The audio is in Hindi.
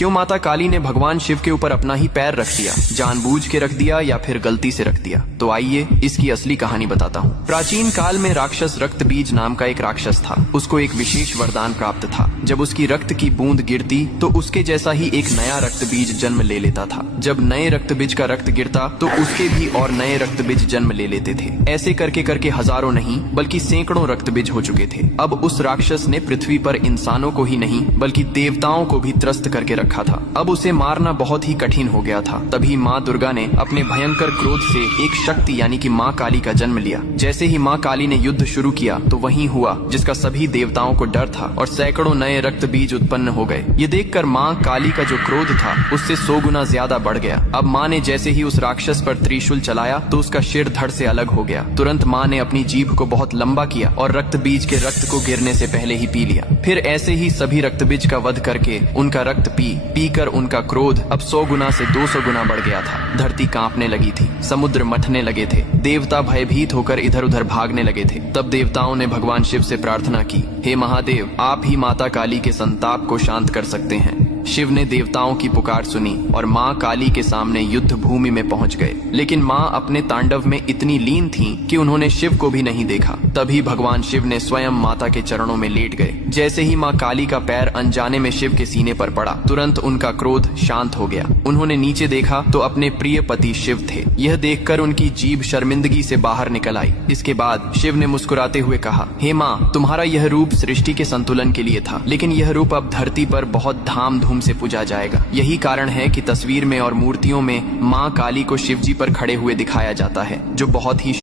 क्यों माता काली ने भगवान शिव के ऊपर अपना ही पैर रख दिया? जानबूझ के रख दिया या फिर गलती से रख दिया? तो आइए इसकी असली कहानी बताता हूँ। प्राचीन काल में राक्षस रक्त बीज नाम का एक राक्षस था। उसको एक विशेष वरदान प्राप्त था। जब उसकी रक्त की बूंद गिरती तो उसके जैसा ही एक नया रक्त बीज जन्म ले लेता था। जब नए रक्त बीज का रक्त गिरता तो उसके भी और नए रक्त बीज जन्म ले लेते थे। ऐसे करके करके हजारों नहीं बल्कि सैकड़ों रक्त बीज हो चुके थे। अब उस राक्षस ने पृथ्वी पर इंसानों को ही नहीं बल्कि देवताओं को भी त्रस्त करके रखा था। अब उसे मारना बहुत ही कठिन हो गया था। तभी माँ दुर्गा ने अपने भयंकर क्रोध से एक शक्ति यानी कि माँ काली का जन्म लिया। जैसे ही माँ काली ने युद्ध शुरू किया तो वही हुआ जिसका सभी देवताओं को डर था और सैकड़ों नए रक्त बीज उत्पन्न हो गए। ये देखकर माँ काली का जो क्रोध था उससे 100 गुना ज्यादा बढ़ गया। अब माँ ने जैसे ही उस राक्षस पर त्रिशूल चलाया तो उसका सिर धड़ से अलग हो गया। तुरंत माँ ने अपनी जीभ को बहुत लंबा किया और रक्त बीज के रक्त को गिरने से पहले ही पी लिया। फिर ऐसे ही सभी रक्त बीज का वध करके उनका रक्त पीकर उनका क्रोध अब 100 गुना से 200 गुना बढ़ गया था। धरती कांपने लगी थी, समुद्र मथने लगे थे, देवता भयभीत होकर इधर उधर भागने लगे थे। तब देवताओं ने भगवान शिव से प्रार्थना की, हे महादेव, आप ही माता काली के संताप को शांत कर सकते हैं। शिव ने देवताओं की पुकार सुनी और माँ काली के सामने युद्ध भूमि में पहुंच गए। लेकिन माँ अपने तांडव में इतनी लीन थीं कि उन्होंने शिव को भी नहीं देखा। तभी भगवान शिव ने स्वयं माता के चरणों में लेट गए। जैसे ही माँ काली का पैर अनजाने में शिव के सीने पर पड़ा, तुरंत उनका क्रोध शांत हो गया। उन्होंने नीचे देखा तो अपने प्रिय पति शिव थे। यह देखकर उनकी जीभ शर्मिंदगी से बाहर निकल आई। इसके बाद शिव ने मुस्कुराते हुए कहा, हे माँ, तुम्हारा यह रूप सृष्टि के संतुलन के लिए था, लेकिन यह रूप अब धरती पर बहुत धाम धूम से पूजा जाएगा। यही कारण है कि तस्वीर में और मूर्तियों में माँ काली को शिवजी पर खड़े हुए दिखाया जाता है, जो बहुत ही